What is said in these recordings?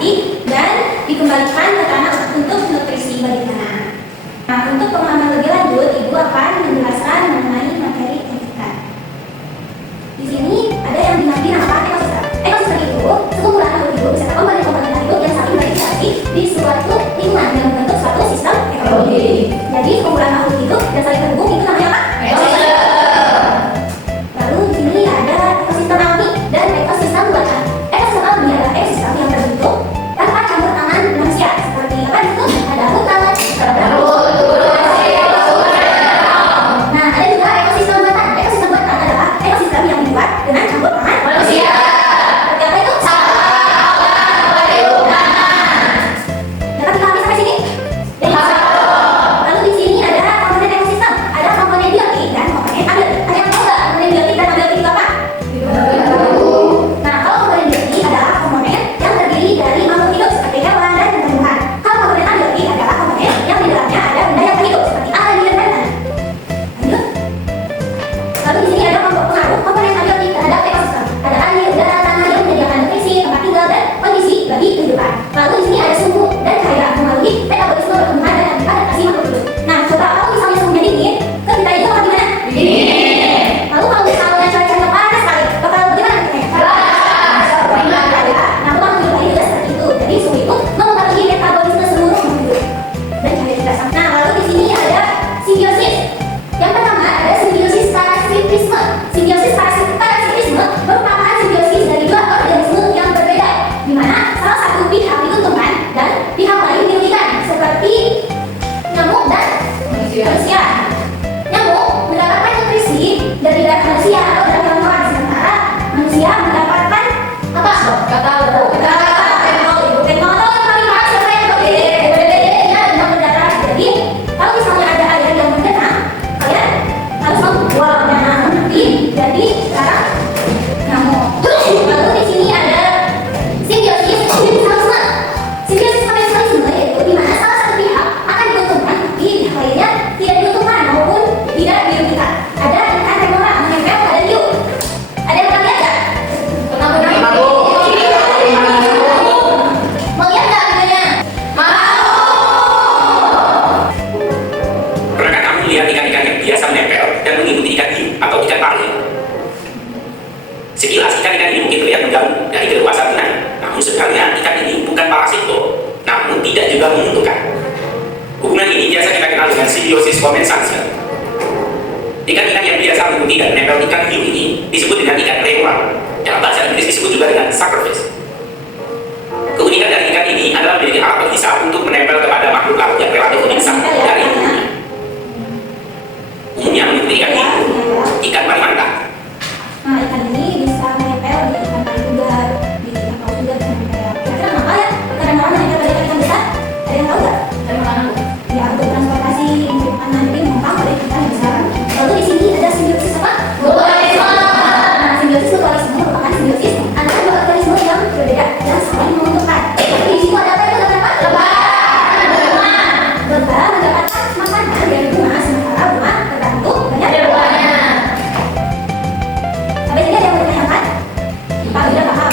nanti dan dikembalikan ke tanah untuk nutrisi bagi tanah. Nah, untuk pemahaman lebih lanjut, Ibu akan menjelaskan mengenai materi etikat. Di sini ada yang dinamakan ekosistem. Ekosistem itu sekumpulan makhluk hidup beserta komponen-komponen hidup yang saling berinteraksi di suatu lingkungan yang membentuk suatu sistem ekologi. Jadi sekumpulan makhluk hidup yang saling terhubung itu namanya apa? Ekosistem. Lalu di sini ada ekosistem alami dan ekosistem buatan. Ekosistem alami adalah ekosistem yang terbentuk tanpa campur tangan manusia. Seperti apa itu? Ada hutan, ada nah, ada juga ekosistem buatan. Ekosistem buatan adalah ekosistem yang dibuat dengan campur tangan manusia. Seperti apa itu? Dapat dipahami sampai sini? Lalu di sini ada komponen ekosistem. Ada komponen biotik dan komponen abiotik. Ada yang tahu nggak komponen biotik dan abiotik itu apa? Nah, kalau komponen biotik adalah komponen yang terdiri dari makhluk hidup seperti hewan dan tumbuhan. Kalau komponen abiotik adalah komponen yang di dalamnya ada benda yang hidup seperti air dan tanah. Lanjut. Lalu di sini ada pengaruh komponen abiotik terhadap ekosistem. Ada air, udara, tanah yang menyediakan nutrisi, tempat tinggal dan kondisi bagi kehidupan. Lalu di sini ada suhu dan cahaya melalui metabolisme pertumbuhan dan adaptasi makhluk hidup. Nah, coba kalau misalnya suhunya dingin, ke kita itu akan gimana? Dingin. Lalu kalau misalnya cuacanya panas sekali, bakal gimana kita? Panas. Nah, makhluk hidup lain juga seperti itu. Jadi suhu itu mempengaruhi metabolisme seluruh makhluk hidup. Dan cahaya juga sama. Nah, lalu di sini ada simbiosis. Yang pertama ada simbiosis parasitisme. Simbiosis parasitisme merupakan simbiosis dari dua organisme yang berbeda, di mana salah satu pihak diuntungkan dan pihak lain dirugikan, seperti nyamuk dan manusia. Nyamuk mendapatkan nutrisi dari darah manusia atau darah hewan, sementara manusia mendapatkan apa? Jadi kalau misalnya ada air yang menggenang, kalian harus membuangnya nanti jadi darah nyamuk. Lalu di sini ada simbiosis komensalisme. Simbiosis komensalisme yaitu di mana salah satu pihak akan diuntungkan tapi pihak lainnya tidak diuntungkan maupun tidak dirugikan. Ada ikan remora menempel pada hiu. Ada yang pernah lihat nggak? Mau lihat nggak videonya? Pernahkah kamu melihat ikan-ikan yang biasa menempel dan mengikuti ikan hiu atau ikan pari? Sekilas ikan-ikan ini mungkin terlihat menjauh dari keluasan tunai. Namun sebenarnya ikan ini bukan parasit loh, namun tidak juga menguntungkan. Hubungan ini biasa kita kenal dengan simbiosis komensalisme. Ikan-ikan yang biasa mengikuti dan menempel ikan hiu ini disebut dengan ikan remora. Dalam bahasa Inggris disebut juga dengan suckerfish. Keunikan dari ikan ini adalah memiliki alat penghisap untuk menempel kepada makhluk laut yang relatif lebih besar dari tubuhnya. Umumnya mengikuti ikan hiu, ikan parimanta. Nah, ikan ini bisa menempel di ikan pari juga, di ikan paus juga bisa menempel. Kira-kira kenapa ya ikan remora menempel pada ikan besar? Ada yang tahu nggak? Ya, untuk transportasi untuk makanan jadi memang oleh ikan yang besar. Lalu di sini ada simbiosis apa? Mutualisme. Nah, simbiosis mutualisme merupakan simbiosis antara dua organisme yang berbeda dan saling menguntungkan. Di situ ada apa? Itu apa? Lebah mendapatkan makanan dari bunga, sementara bunga tergantung banyak buahnya. Sampai sini ada yang mau ditanyakan? Pak sudah paham?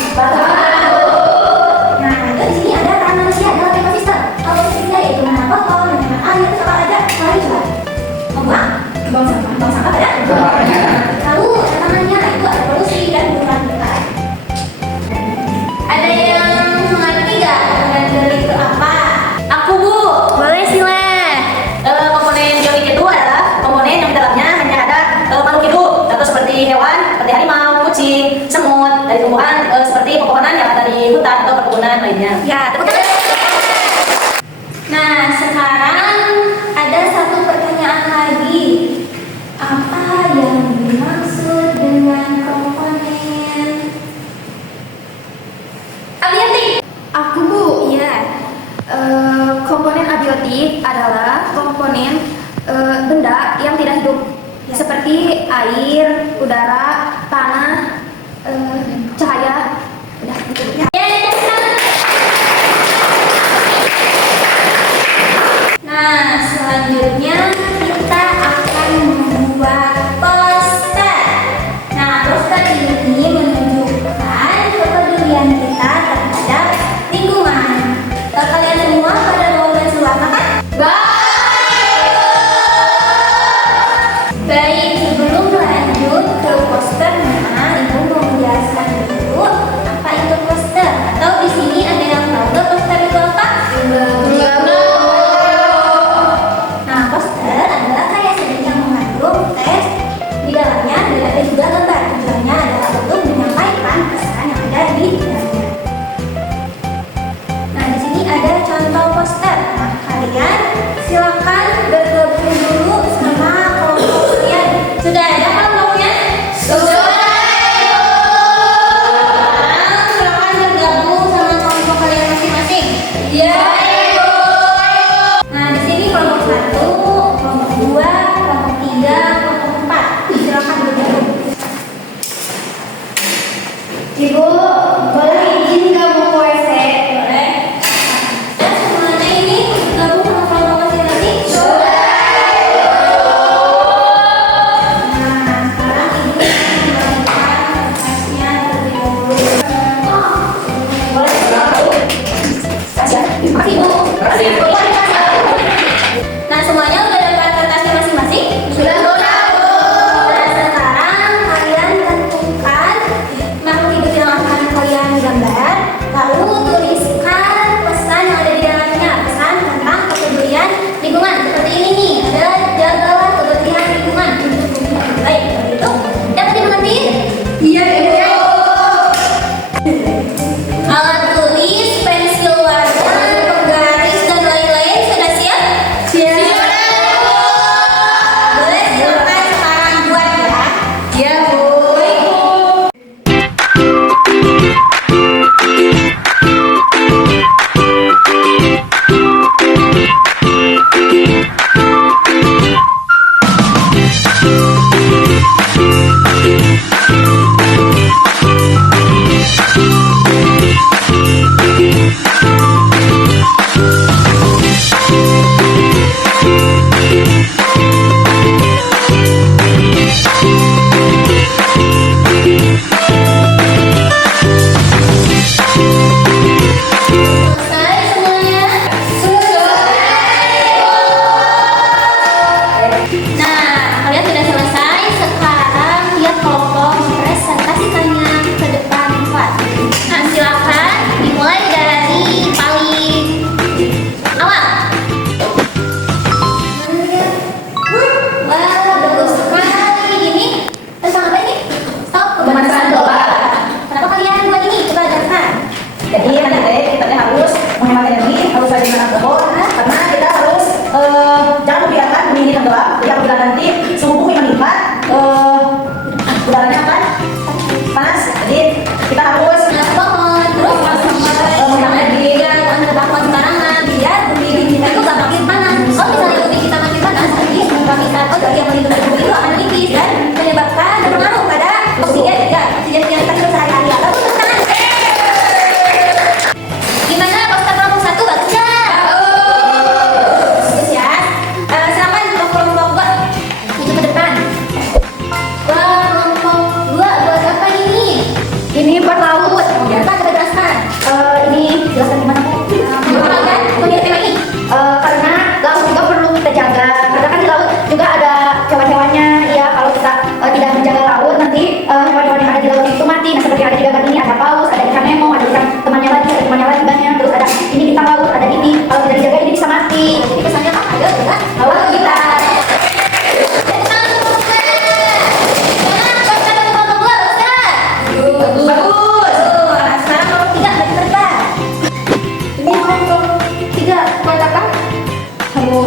Nah, itu di sini ada peran manusia dalam ekosistem. Kalau ekosistem yaitu menanam pohon, menanam air, itu apa aja? Mari coba. Membuang sampah pada. Lalu tantangannya itu ada polusi dan perubahan lingkungan. Ada yang mengerti nggak dengan biotik itu apa? Aku Bu, boleh sila. Komponen biotik itu adalah komponen yang di dalamnya hanya ada makhluk hidup atau seperti hewan, seperti harimau, kucing, semut, dari tumbuhan seperti pepohonan yang ada di hutan atau perkebunan lainnya. Ya, tepuk tangan. Nah, sekarang ada satu pertanyaan lagi. Apa yang dimaksud dengan komponen abiotik? Aku Bu, ya. Komponen abiotik adalah komponen benda yang tidak hidup, seperti air, udara, tanah, cahaya. Udah, gitu. Ya. Nah, selanjutnya kita akan membuat poster. Nah, poster ini menunjukkan kepedulian kita terhadap lingkungan.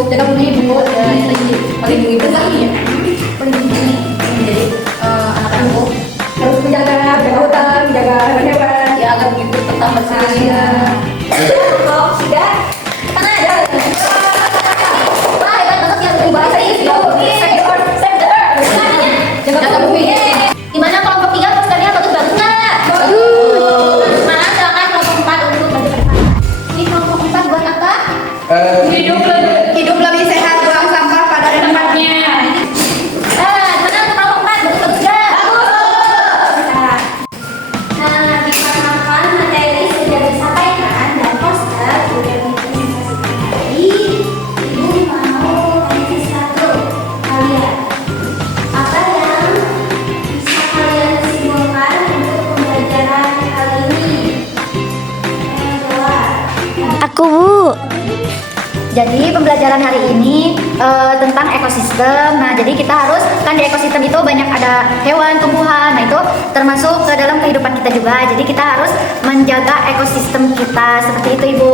jaga bumi ibu ya melindungi bumi ya melindungi jadi anak ibu harus menjaga hutan menjaga hewan ya agar begitu tetap bersih ya. Kalau sudah mana ada wah hebat banget yang berbahasa Inggris jaga bumi. gimana kelompok 3 posternya bagus nggak? Bagus. Mana silakan kelompok 4 untuk maju ke depan. Ini kelompok 4 buat apa? Hidup lebih sehat, buang sampah pada tempatnya. Gimana untuk kelompok 4 bagus nggak? Bagus. Nah, dikarenakan materi sudah disampaikan dan poster sudah dipresentasikan tadi, ibu mau kasih satu kalian. Apa yang bisa kalian simpulkan untuk pembelajaran kali ini? Jawab. Aku Bu. Jadi pembelajaran hari ini tentang ekosistem. Nah, jadi kita harus kan di ekosistem itu banyak ada hewan, tumbuhan. Nah, itu termasuk ke dalam kehidupan kita juga. Jadi kita harus menjaga ekosistem kita seperti itu, Ibu.